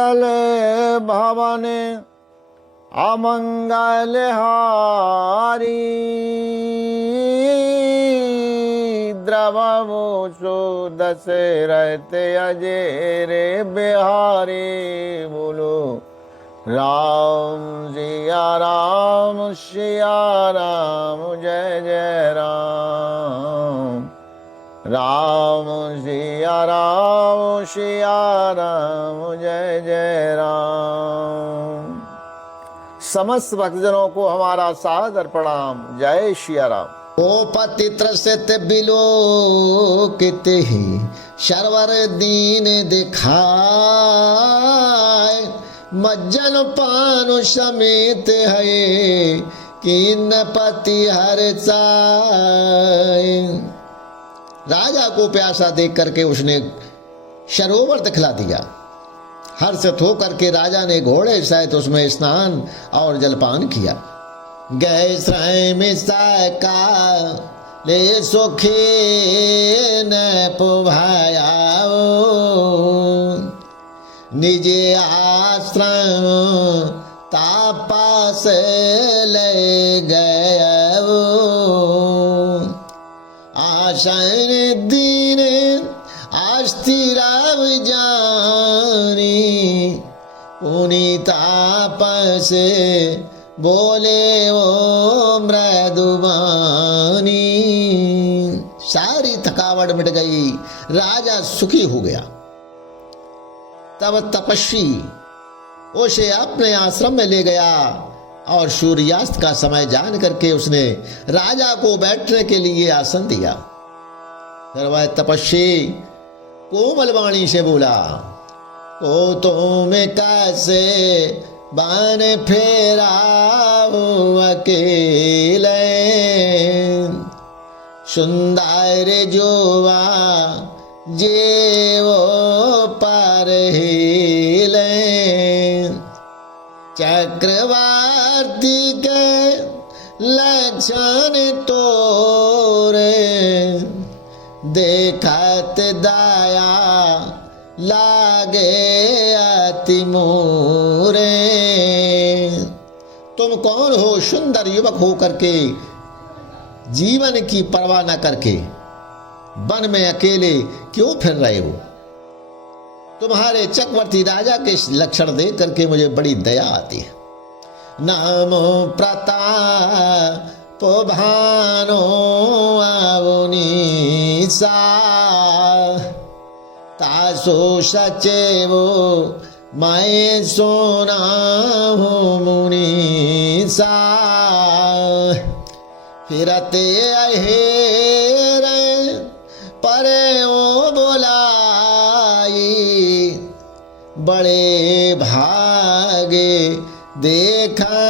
मंगल भवन अमंगल हारी द्रवमोसो दशरथ अजय बिहारी बोलो राम सिया राम जय जय राम राम सिया राम जय जय राम। समस्त भक्तजनों को हमारा सादर प्रणाम। जय सिया राम। ओ पति त्रसित बिलोकित ही शर्वर दीन दिखाए मज्जन पानु समेत है किन पति हर चाय। राजा को प्यासा देख करके उसने सरोवर दिखला दिया। हर्षित होकर के राजा ने घोड़े सहित उसमें स्नान और जलपान किया। गए श्रय में का ले सुखी न पुभायाओ निजे आश्रम तापास ले गए आशन दीन अस्थिराव जानी पुनीतापस बोले वो मृदुबानी। सारी थकावट मिट गई, राजा सुखी हो गया। तब तपस्वी उसे अपने आश्रम में ले गया और सूर्यास्त का समय जान करके उसने राजा को बैठने के लिए आसन दिया। फिर वह तपस्वी कोमल वाणी से बोला, को तुम कैसे बान फेरा अकेले सुंदर जोवा जेवो पर हिले चक्रवर्ती के लक्षण तोरे देखत दया लागे अति मोरे। तुम कौन हो सुंदर युवक हो करके जीवन की परवाह न करके वन में अकेले क्यों फिर रहे हो? तुम्हारे चक्रवर्ती राजा के लक्षण देख करके मुझे बड़ी दया आती है। नाम प्रताप भानो आवनीसा तासो सचेवो मैं सोना हूँ मुनीसा फिरते अहेर परे ओ बोलाई बड़े भागे देखा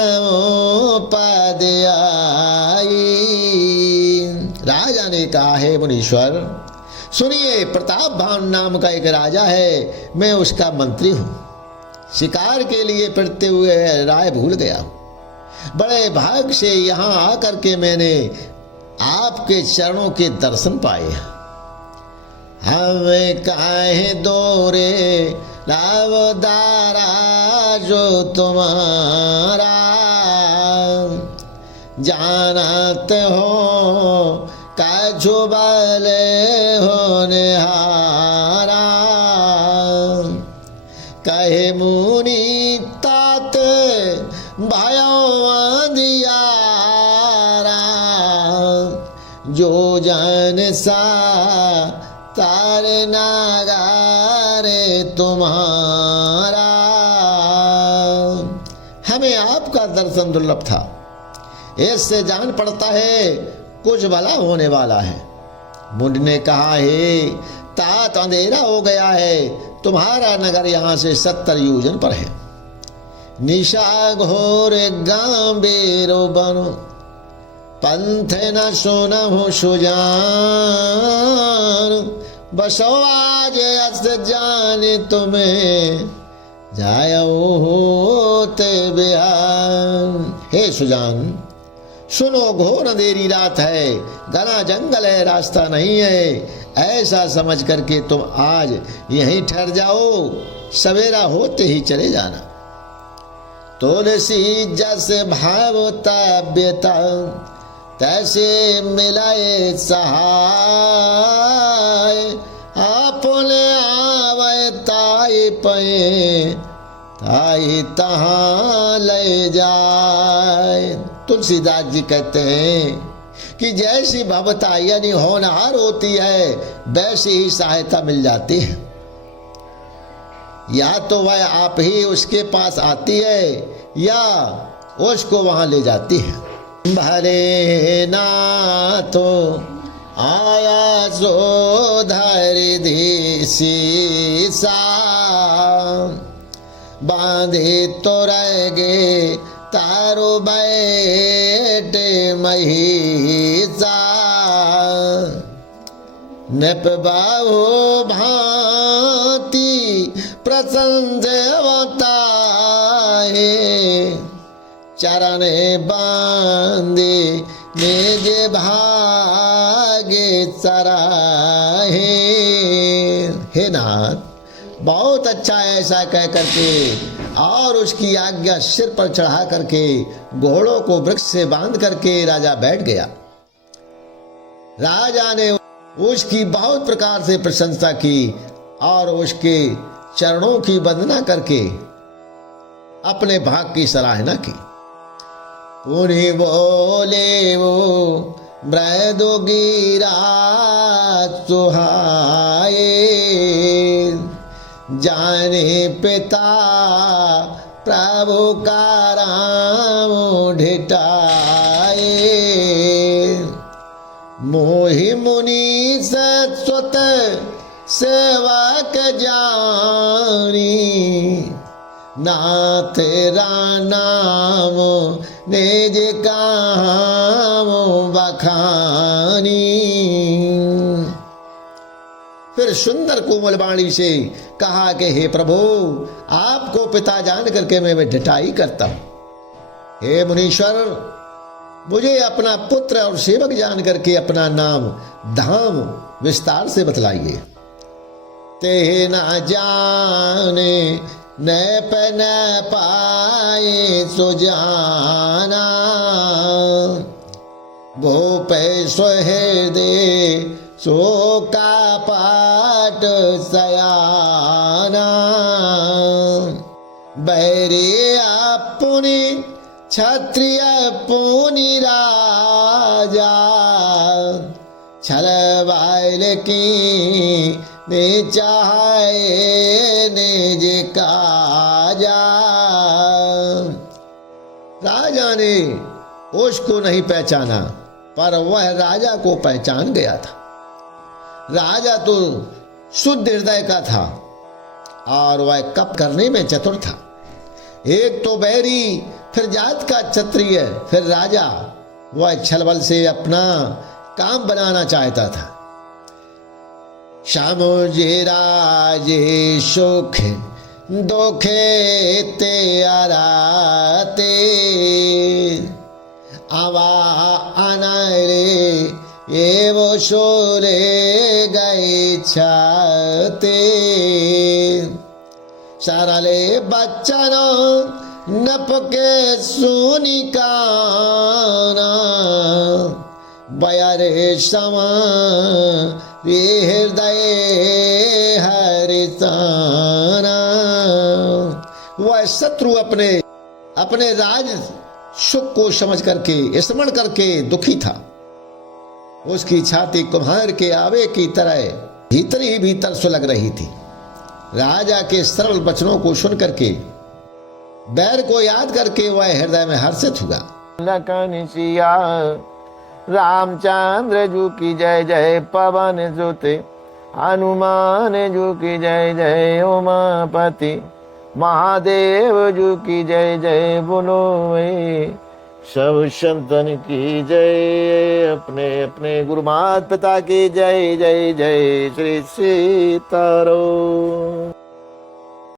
पद आई। राजा ने कहा है मुनीश्वर सुनिए, प्रताप भान नाम का एक राजा है, मैं उसका मंत्री हूं। शिकार के लिए फिरते हुए राय भूल गया हूं। बड़े भाग से यहां आकर के मैंने आपके चरणों के दर्शन पाए। हमें काहे दोरे लावदारा जो तुम्हारा जानत हो काजो बाले होने हारा कहे मुनि तात भयो दियारा जो जन सा तार नागारे तुम्हारा। हमें आपका दर्शन दुर्लभ था, इससे जान पड़ता है कुछ भला होने वाला है। मुनि ने कहा, हे तात अंधेरा हो गया है, तुम्हारा नगर यहाँ से 70 योजन पर है। निशा घोर गांबेरो बनो पंथ न सुनहु सुजान बसवाज अस जाने तुम्हें जायो होते बिहान। हे सुजान सुनो, घोर अंधेरी रात है, घना जंगल है, रास्ता नहीं है। ऐसा समझ करके तुम आज यहीं ठहर जाओ सवेरा होते ही चले जाना। तुलसी जस भावता बेता तैसे मिलाए सहाय, आपने आवे ताई पे ताई तहाँ ले जाए। तुलसीदास जी कहते हैं कि जैसी भवता यानी होनहार होती है वैसी ही सहायता मिल जाती है। या तो वह आप ही उसके पास आती है या उसको वहां ले जाती है। भरे ना तो आया सो धरि देसी सा, बांधे तो रह गे तारो बैठे महिषा, नप बाहो भांति प्रसंग अवताहे, चरणे बांधे निज भागे सराहे। हे नाथ, बहुत अच्छा ऐसा कह करके और उसकी आज्ञा सिर पर चढ़ा करके घोड़ों को वृक्ष से बांध करके राजा बैठ गया। राजा ने उसकी बहुत प्रकार से प्रशंसा की और उसके चरणों की वंदना करके अपने भाग की सराहना की। पुनि बोले वो मृदु गिरा सुहाए, जाने पिता प्रभु का राम ढिठाए, मोहि मुनि सत्वत सेवक जानी, नाथ राम निज काम बखानी। फिर सुंदर कोमल वाणी से कहा कि हे प्रभु, आपको पिता जान करके मैं ढिठाई करता हूं। हे मुनीश्वर, मुझे अपना पुत्र और सेवक जान करके अपना नाम धाम विस्तार से बतलाइए। ते न जाने न पन पाए सुजाना, गोपे सुहृदय सो का पाट सयाना, बैरे अपनी क्षत्रिय पुनि राजा, छलवाइल की चाहे निज काजा। राजा ने उसको नहीं पहचाना पर वह राजा को पहचान गया था। राजा तो शुद्ध हृदय का था और वह कप करने में चतुर था। एक तो बैरी, फिर जात का क्षत्रिय, फिर राजा, वह छलबल से अपना काम बनाना चाहता था। श्यामोजी राजे सुख दुखे ते आराते, आवा अनरे एवो शोरे गए छाते, सरले बच्चनों नपके सुनी काना, बयारे समा हृदय हरिताना। वह शत्रु अपने राज सुख को समझ करके स्मरण करके दुखी था। उसकी छाती कुम्हार के आवे की तरह भीतर ही भीतर सुलग रही थी। राजा के सरल वचनों को सुन करके, बैर को याद करके वह हृदय में हर्षित हुआ। लखन सिया रामचंद्र जू की जय जय, पवन सुत हनुमान जू की जय जय, उमापति महादेव जू की जय जय, बोलो सब संतन की जय, अपने अपने गुरु माता पिता की जय जय जय। श्री सीताराम।